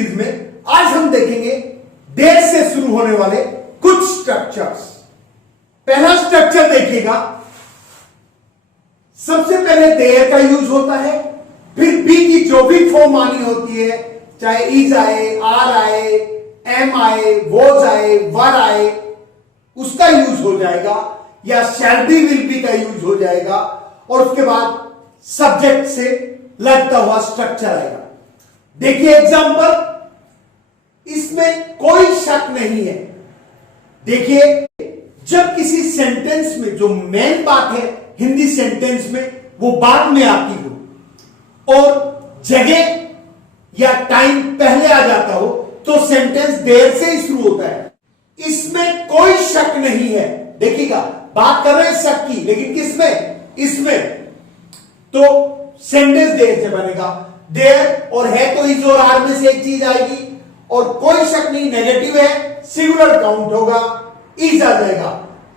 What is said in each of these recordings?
Series में आज हम देखेंगे देर से शुरू होने वाले कुछ स्ट्रक्चर्स। पहला स्ट्रक्चर देखिएगा, सबसे पहले देर का यूज होता है, फिर बी की जो भी फॉर्म आनी होती है, चाहे इज आए, आर आए, एम आए, वॉज आए, वर आए, उसका यूज हो जाएगा, या शैल बी विल बी का यूज हो जाएगा, और उसके बाद सब्जेक्ट से लगता हुआ स्ट्रक्चर आएगा। देखिए एग्जांपल, इसमें कोई शक नहीं है। देखिए, जब किसी सेंटेंस में जो मेन बात है हिंदी सेंटेंस में वो बाद में आती हो और जगह या टाइम पहले आ जाता हो तो सेंटेंस देर से ही शुरू होता है। इसमें कोई शक नहीं है। देखिएगा, बात कर रहे हैं शक की, लेकिन किसमें? इसमें। तो सेंटेंस देर से बनेगा। देर और है तो इज और आर में से एक चीज आएगी, और कोई शक नहीं, नेगेटिव है, सिंगुलर काउंट होगा, इज आ जाएगा।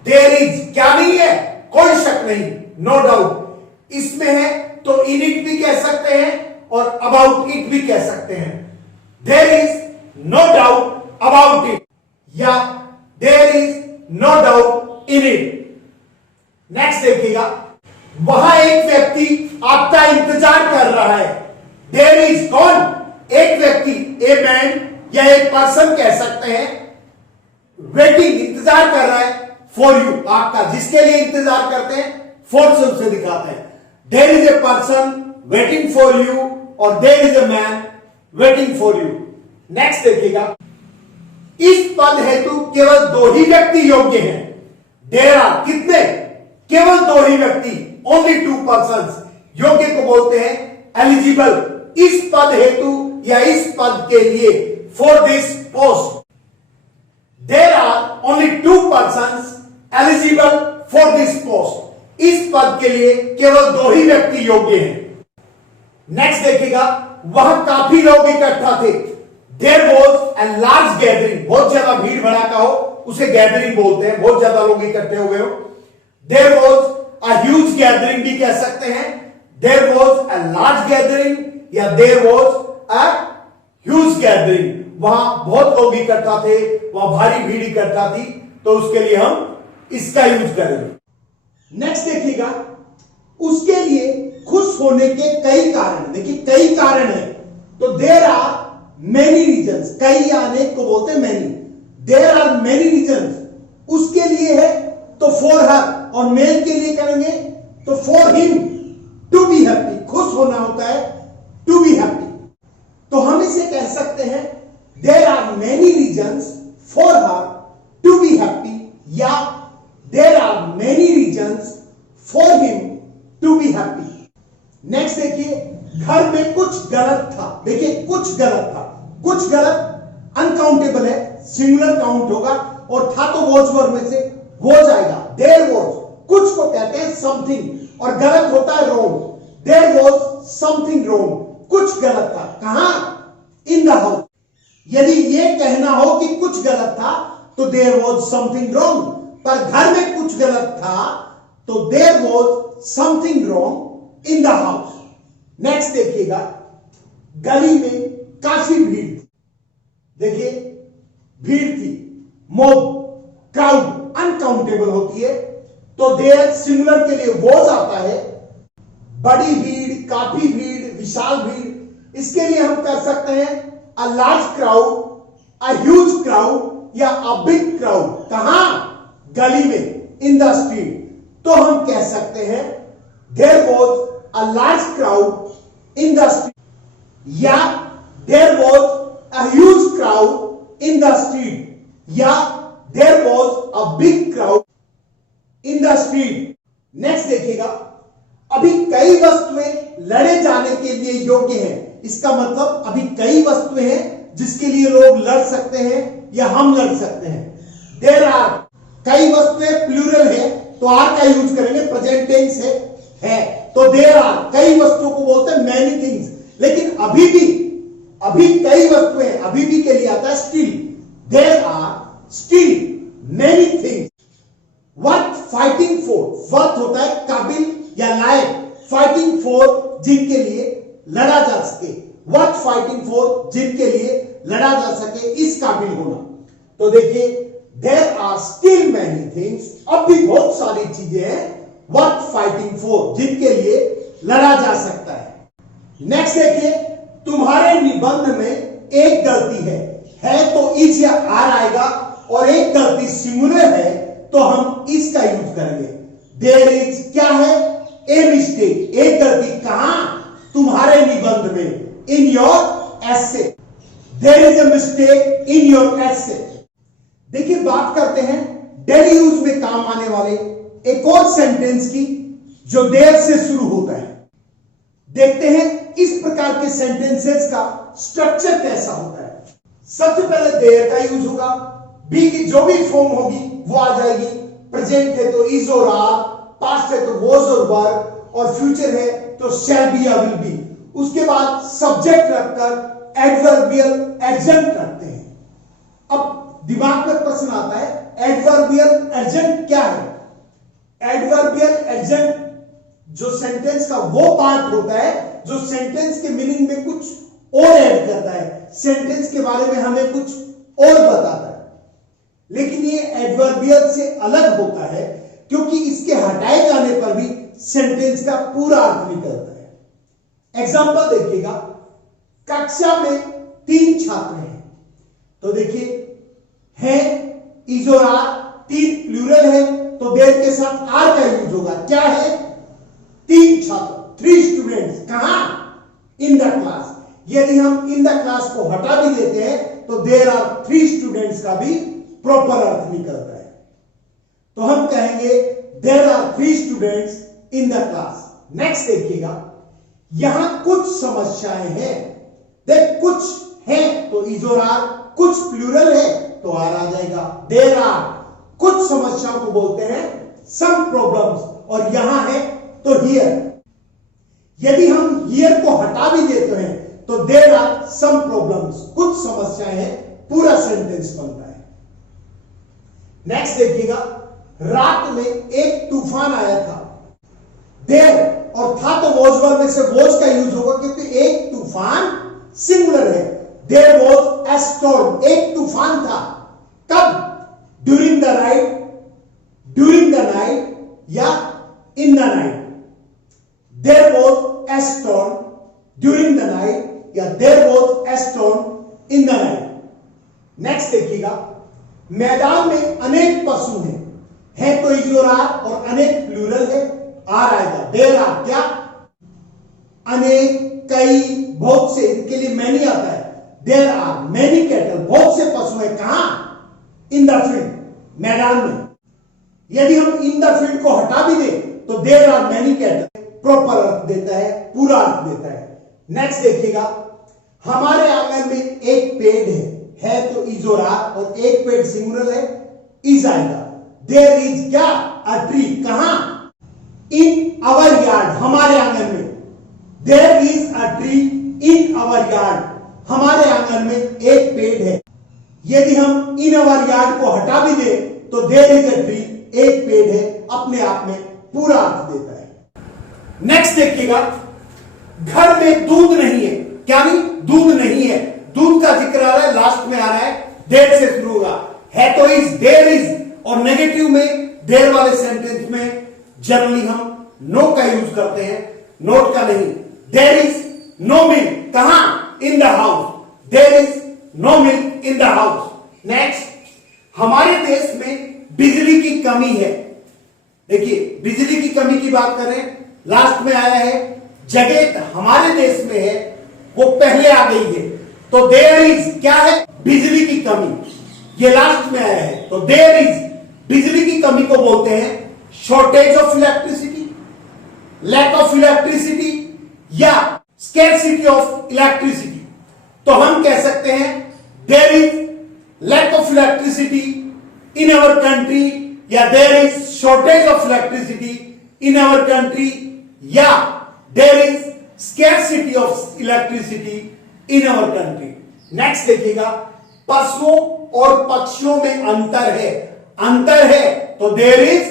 देयर इज क्या नहीं है? कोई शक नहीं, नो डाउट। इसमें है तो इन इट भी कह सकते हैं और अबाउट इट भी कह सकते हैं। There is no doubt about it, या there is no doubt in it. Next देखिएगा, वहां एक व्यक्ति आपका इंतजार कर रहा है। देयर इज कौन? एक व्यक्ति, ए मैन या एक पर्सन कह सकते हैं, वेटिंग, इंतजार कर रहा है, फॉर यू, आपका। जिसके लिए इंतजार करते हैं फोर से उसे दिखाते हैं। There is a person waiting for you, और there is a man waiting for you. Next देखिएगा, इस पद हेतु केवल दो ही व्यक्ति योग्य हैं। देयर आर कितने? केवल दो ही व्यक्ति, ओनली टू पर्सन्स। योग्य को बोलते हैं एलिजिबल। इस पद हेतु या इस पद के लिए, for this post, there are only two persons eligible for this post. इस पद के लिए केवल दो ही व्यक्ति योग्य हैं। नेक्स्ट देखिएगा, वहां काफी लोग इकट्ठा थे। There was a large gathering, बहुत ज्यादा भीड़ भड़ाका हो उसे गैदरिंग बोलते हैं, बहुत ज्यादा लोग इकट्ठे हो गए हो। There was a huge gathering भी कह सकते हैं। There was a large gathering या there was a huge gathering. वहां बहुत लोग इकट्ठा थे, वहां भारी भीड़ इकट्ठा थी, तो उसके लिए हम इसका यूज करेंगे। नेक्स्ट देखिएगा, उसके लिए खुश होने के कई कारण। देखिए, कई कारण है, तो देयर आर मेनी रीजंस। कई या अनेक को बोलते हैं many. There are many reasons. उसके लिए है तो फॉर हर, और मेल के लिए करेंगे तो for him to be happy. खुश होना होता है टू बी हैप्पी। तो हम इसे कह सकते हैं there are many reasons for her to be happy, या there are many reasons for him to be happy. Next देखिए, घर में कुछ गलत था। देखिए, कुछ गलत था। कुछ गलत अनकाउंटेबल है, सिंगुलर काउंट होगा, और था तो वॉज वर में से वॉज आएगा। देयर वॉज, कुछ को कहते हैं समथिंग, और गलत होता है रोंग। देयर वॉज समथिंग रोंग, कुछ गलत था। कहां? In the house. यदि यह कहना हो कि कुछ गलत था तो देयर वॉज समथिंग रॉन्ग, पर घर में कुछ गलत था तो there was something wrong in the house. Next देखिएगा, गली में काफी भीड़ थी। देखिए, भीड़ थी, मोब, क्राउड अनकाउंटेबल होती है, तो देयर सिंगुलर के लिए वॉज आता है। बड़ी भीड़, काफी भीड़, विशाल भीड़, इसके लिए हम कर सकते हैं अ लार्ज क्राउड, अ ह्यूज क्राउड, या अ बिग क्राउड। कहां? गली में, इन द स्ट्रीट। तो हम कह सकते हैं there was a large crowd in the street, या there was a huge crowd in the street, या there was a big crowd in the street. Next देखिएगा, अभी कई वस्तुएं लड़े जाने के लिए योग्य हैं। इसका मतलब अभी कई वस्तुएं हैं जिसके लिए लोग लड़ सकते हैं या हम लड़ सकते हैं। देयर आर, कई वस्तुएं प्लूरल है तो आर का यूज करेंगे, प्रेजेंट टेंस है, तो देयर आर, कई वस्तुओं को बोलते हैं मैनी थिंग्स। लेकिन अभी कई वस्तुएं, अभी भी के लिए आता है still. There are still many things. Worth fighting for, worth होता है काबिल या लायक, फाइटिंग फॉर जिनके लिए लड़ा जा सके, वर्थ फाइटिंग फॉर, जिनके लिए लड़ा जा सके, इस काबिल होना। तो देखिए, there are still many things, अब भी बहुत सारी चीजें हैं वर्थ फाइटिंग फॉर, जिनके लिए लड़ा जा सकता है। नेक्स्ट देखिए, तुम्हारे निबंध में एक गलती है तो इज या आर आएगा, और एक गलती सिंगुलर है तो हम इसका यूज करेंगे। देयर इज क्या है? ए मिस्टेक, एक गलती कहां? तुम्हारे निबंध में, in your essay. There is a mistake in your essay. देखिए, बात करते हैं डेली यूज में काम आने वाले एक और सेंटेंस की, जो देयर से शुरू होता है। देखते हैं इस प्रकार के सेंटेंसेस का स्ट्रक्चर कैसा होता है। सबसे पहले देयर का यूज होगा, बी की जो भी फॉर्म होगी वो आ जाएगी। प्रेजेंट है तो इज और आर, पास्ट है तो वॉज और वर, और फ्यूचर है तो शैल बी या विल बी। उसके बाद सब्जेक्ट रखकर एडवर्बियल एडजेंट रखते हैं। अब दिमाग में प्रश्न आता है, एडवर्बियल एडजेंट क्या है? एडवर्बियल एडजेंट जो सेंटेंस का वो पार्ट होता है जो सेंटेंस के मीनिंग में कुछ और ऐड करता है, सेंटेंस के बारे में हमें कुछ और बताता है। लेकिन ये एडवर्बियल से अलग होता है, क्योंकि इसके हटाए जाने पर भी सेंटेंस का पूरा अर्थ निकलता है। एग्जांपल देखिएगा, कक्षा में 3 छात्र हैं, तो देखिए है, इज और आर, 3 प्लूरल है तो देयर के साथ आर का यूज होगा। क्या है? 3 छात्र, 3 स्टूडेंट्स। कहां? In the class. यदि हम इन द क्लास को हटा भी देते हैं तो देयर आर 3 स्टूडेंट्स का भी प्रॉपर अर्थ निकलता है। तो हम कहेंगे there are 3 students in the class. Next देखिएगा, यहां कुछ समस्याएं हैं। देख, कुछ है तो इज और आर, कुछ प्लूरल है तो आर आ जाएगा। देयर आर, कुछ समस्याओं को बोलते हैं सम प्रॉब्लम्स, और यहां है तो हियर। यदि हम हियर को हटा भी देते हैं तो देयर आर सम प्रॉब्लम्स, कुछ समस्याएं हैं, पूरा सेंटेंस बनता है। नेक्स्ट देखिएगा, रात में एक तूफान आया था। देयर और था तो वॉज वर्ब में से वॉज का यूज होगा, क्योंकि एक तूफान सिंगुलर है। देयर वॉज ए स्टॉर्म, एक तूफान था। कब? ड्यूरिंग द नाइट या in the night. There was a storm during the night या there was a storm in the night. Next देखिएगा, मैदान में अनेक पशु हैं तो इज और आर, और अनेक प्लूरल है, आर आएगा। देयर आर क्या? अनेक, कई, बहुत से, इनके लिए मैनी आता है। देयर आर मैनी कैटल, बहुत से पशु हैं। कहां? इन द फील्ड, मैदान में। यदि हम इन द फील्ड को हटा भी दें तो there are many cattle proper अर्थ देता है, पूरा अर्थ देता है। नेक्स्ट देखिएगा, हमारे आंगन में एक पेड़ है तो इज और आर, और एक पेड़ सिंगुलर है, इज आएगा। देयर इज क्या? A tree. कहां? इन अवर यार्ड, हमारे आंगन में। There is a tree in our yard, हमारे आंगन में एक पेड़ है। यदि हम इन अवर यार्ड को हटा भी दें तो देयर इज अ ट्री, एक पेड़ है, अपने आप में पूरा अर्थ देता है। नेक्स्ट देखिएगा, घर में दूध नहीं है। क्या नहीं? दूध नहीं है। दूध का जिक्र आ रहा है, लास्ट में आ रहा है, देयर से शुरू होगा। है तो इज, देयर इज, और नेगेटिव में देयर वाले सेंटेंस में जनरली हम नो का यूज करते हैं, नोट का नहीं। There is no milk. कहां? In the house. There is no milk in the house. Next, हमारे देश में बिजली की कमी है। देखिए, बिजली की कमी की बात करें, लास्ट में आया है, जगह हमारे देश में है वो पहले आ गई है, तो देयर इज क्या है? बिजली की कमी। ये लास्ट में आया है तो देयर इज, बिजली की कमी को बोलते हैं shortage of electricity, lack of electricity या स्कैरसिटी ऑफ इलेक्ट्रिसिटी। तो हम कह सकते हैं there is lack of electricity in our country, या there is shortage of electricity in our country, या there is scarcity of electricity in our country. Next देखिएगा, पशुओं और पक्षियों में अंतर है। अंतर है तो देयर इज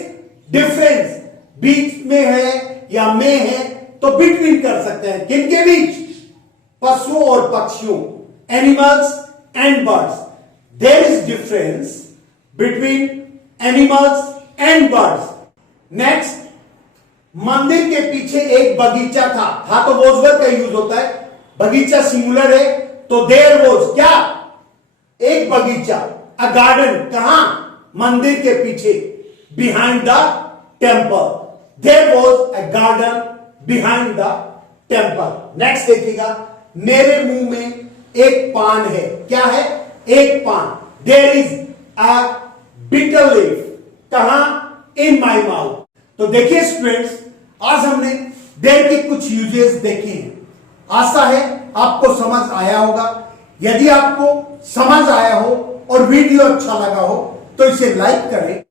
डिफरेंस, बीच में है या में है तो बिटवीन कर सकते हैं। किनके बीच? पशुओं और पक्षियों, animals and birds. There is difference between animals and birds. Next, मंदिर के पीछे एक बगीचा था तो वॉज वर्ड का यूज होता है, बगीचा सिंगुलर है तो देयर वॉज क्या, एक बगीचा, अ गार्डन, कहां, मंदिर के पीछे, behind the temple, there was a garden behind the temple. Next देखिएगा, मेरे मुंह में एक पान है, क्या है, एक पान, there is a bitter leaf, कहां, इन माई माउथ। तो देखिए स्टूडेंट्स, आज हमने देयर की कुछ यूजेस देखे हैं। आशा है आपको समझ आया होगा। यदि आपको समझ आया हो और वीडियो अच्छा लगा हो तो इसे लाइक करें,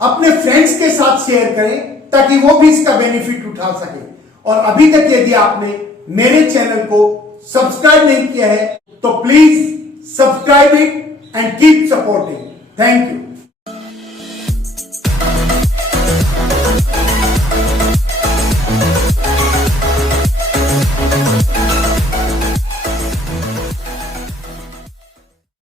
अपने फ्रेंड्स के साथ शेयर करें ताकि वो भी इसका बेनिफिट उठा सके। और अभी तक यदि आपने मेरे चैनल को सब्सक्राइब नहीं किया है तो please subscribe it and keep supporting. Thank you.